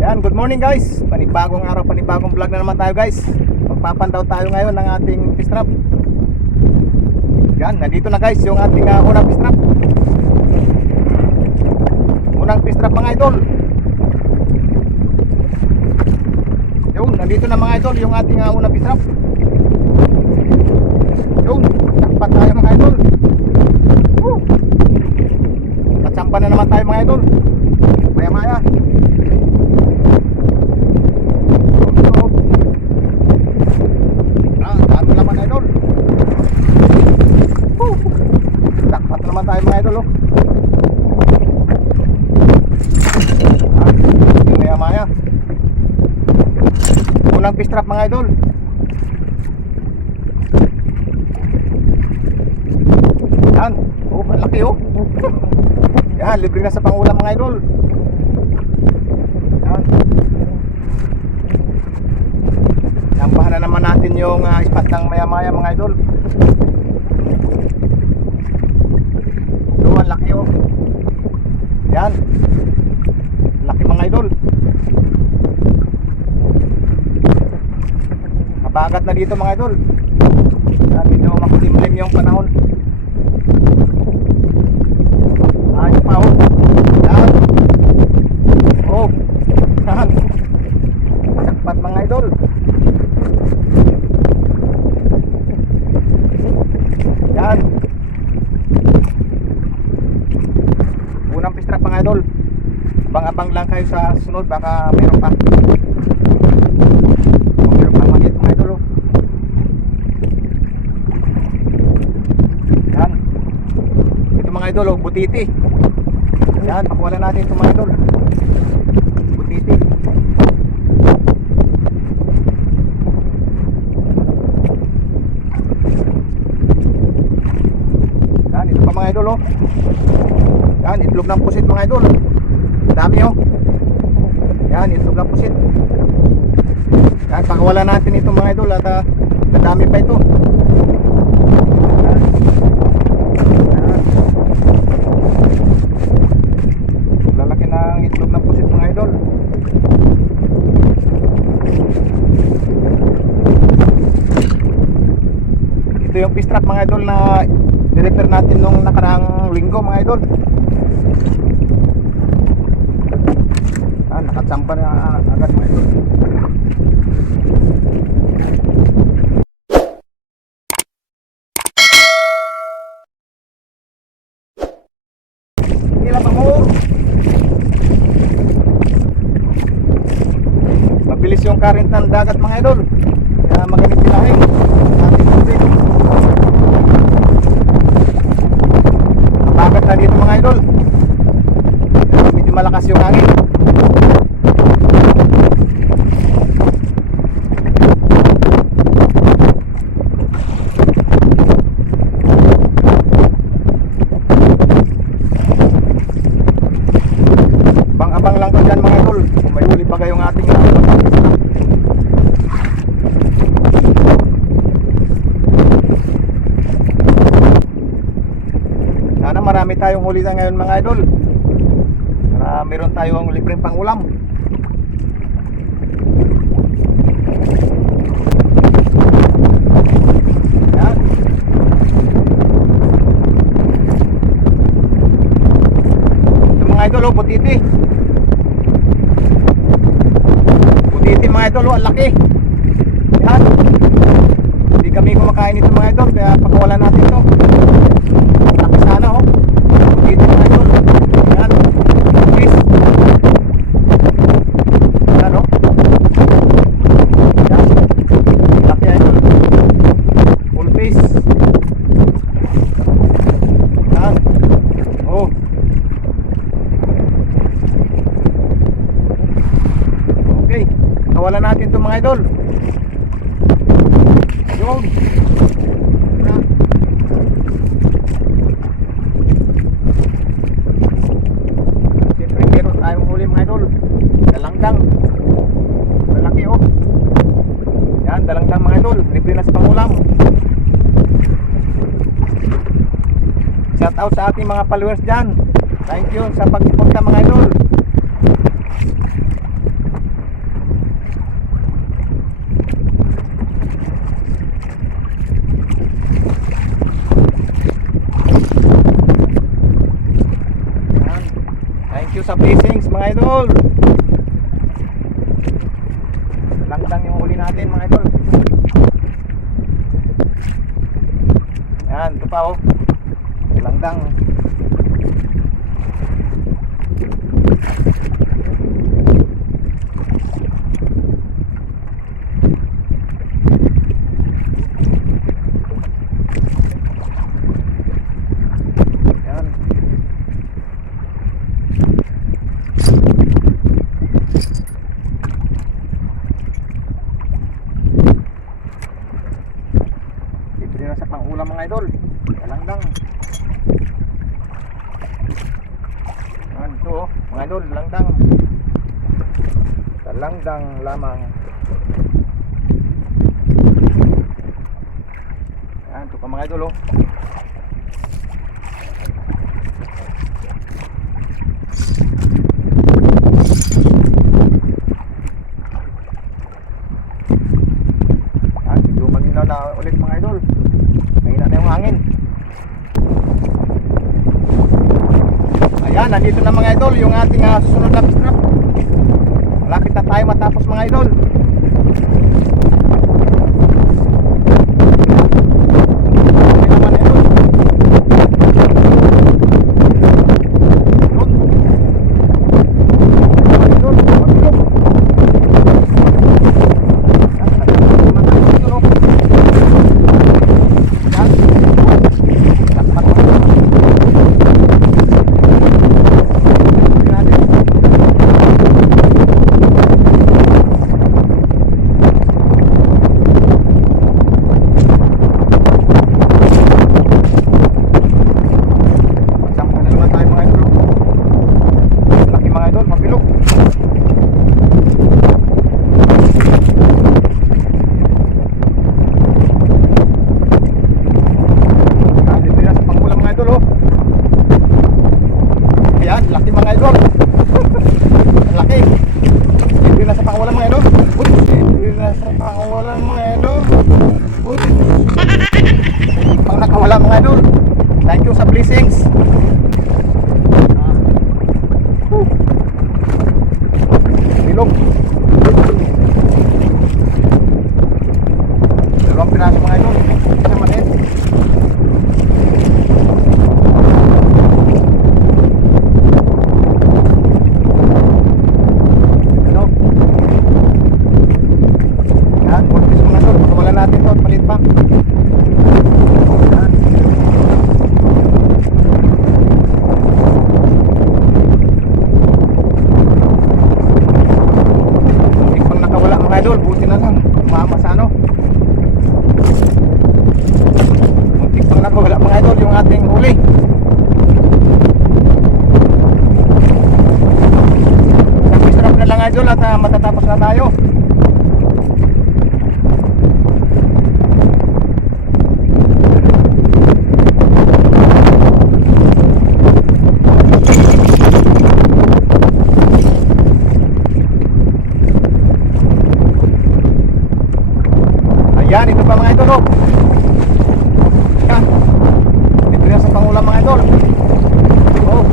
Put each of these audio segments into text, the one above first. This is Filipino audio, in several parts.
Yan, good morning guys. Panibagong araw, panibagong vlog na naman tayo guys. Magpapandaw tayo ngayon ng ating fish trap. Yan, nandito na guys yung ating unang fish trap. Unang fish trap mga idol. Yun, nandito na mga idol yung ating unang fish trap. Yun, takpat tayo mga idol. Tatsampa na naman tayo mga idol. Maya maya. Dami naman idol. Takpat naman tayo mga idol. Maya maya. Unang fish trap mga idol. Yan. Oh, malaki oh. Yan, libre na sa pangulam mga idol. Yan. Sambahan na naman natin yung spot ng maya maya mga idol. Doon, laki oh. Yan. Laki mga idol. Kabagat na dito mga idol. Yan, medyo makulimlim yung panahon. Ayos pa oh. Yan. Oh. Yan. Sakpat mga idol. Yan. Unang fish trap mga idol. Abang-abang lang kayo sa sunod. Baka meron pa. Meron pa maliit mga idol oh. Yan. Ito mga idol oh, butiti. Yan, pakuwala natin ito mga idol. Butiti. Yan, ito pa mga idol oh. Yan, itlog ng pusit mga idol. Dami oh. Yan, itlog ng pusit. Yan, pakawala natin ito mga idol. At nadami pa ito. Yan. Yan. Lalaki ng itlog ng pusit mga idol. Ito yung fish trap mga idol na nirepair natin nung nakaraang linggo mga idol. Nakatsampa na agad mga idol. Hindi lang mo. Mabilis yung current ng dagat mga idol. Kaya maganit bilahin. Mabagat na dito mga idol. Medyo malakas yung hangin. Abang lang ko dyan mga idol. Kung may huli pa kayong ating sana marami tayong huli na ngayon mga idol. Para meron tayong libreng pangulam. Yan. Ito mga idol oh, butiti. Butiti mga idol oh, ang laki. Yan. Hindi kami kumakain ito mga idol. Kaya pakawalan natin ito. Laki sana oh. Butiti mga idol. Yan. Fish. Yan oh. Yan. Laki idol. Full fish. Yan. Oh. Okay. Kawalan natin ito mga idol. Yun. Siyempre meron tayong huli mga idol. Dalangdang. Malaki oh. Yan, dalangdang mga idol. Libre na sa pangulam. Shout out sa ating mga followers dyan. Thank you sa pagsuporta mga idol. sa blessings mga idol. Langdang yung huli natin mga idol. Yan, ito pa oh. Langdang. Mga idol, langdang. Yan, ito oh, mga idol, langdang. Langdang lamang. Yan, ito pa mga idol oh. Yan, medyo malinaw na ulit mga idol. Mahina na yung hangin. Ayan, nandito na mga idol yung ating susunod na strap. Malapit na tayo matapos mga idol. Thank you sa blessings. Bilog. Dalawang piraso mga idol. Isa maliit. Ano? Yan, buntis mga idol. Pagkawalan natin ito at maliit pa. Buti na lang, mama sa ano. Muntik pang nakawala mga idol yung ating huli. Isang strap na lang idol at matatapos na tayo. Yan, ito pa mga idol oh. Yan. Ito yan sa pangulam mga idol. Oh.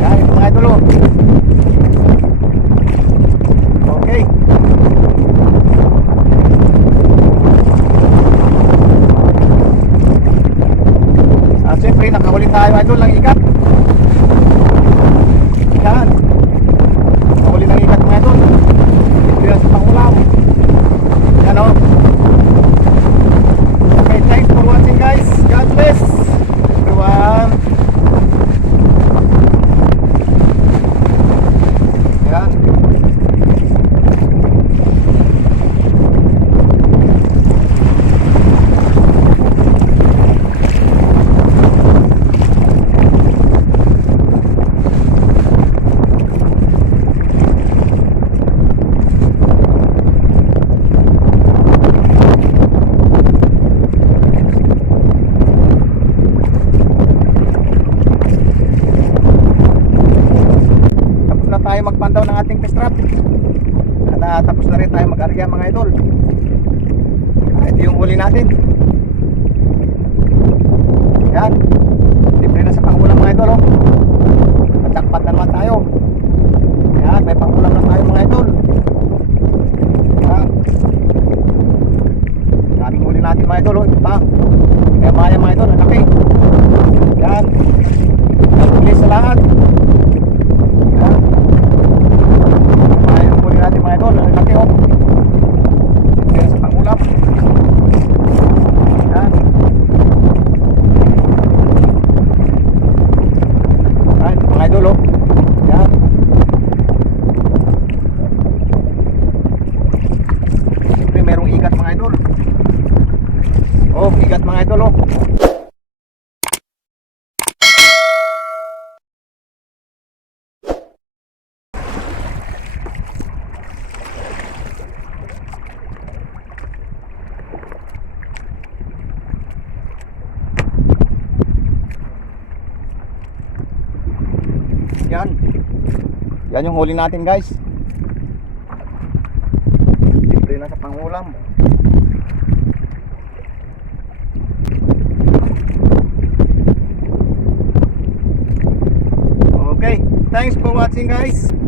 Yan, ito mga idol oh. Okay. Siyempre nakahuli tayo idol ng ikat. Yan. Nakahuli ng ikat mga idol. Ito yan sa pangulam. Yan o. Okay, thanks for watching guys. God bless everyone. Yan. Tayo magpandaw ng ating fish trap at tapos na rin tayo mag-arya mga idol. Ito yung huli natin. Yan. mga idol oh. Yan. Siyempre merong ikat mga idol. Oh, ikat mga idol oh. Yan. Yan yung huli natin guys. Libre na sa pangulam. Okay, thanks for watching guys.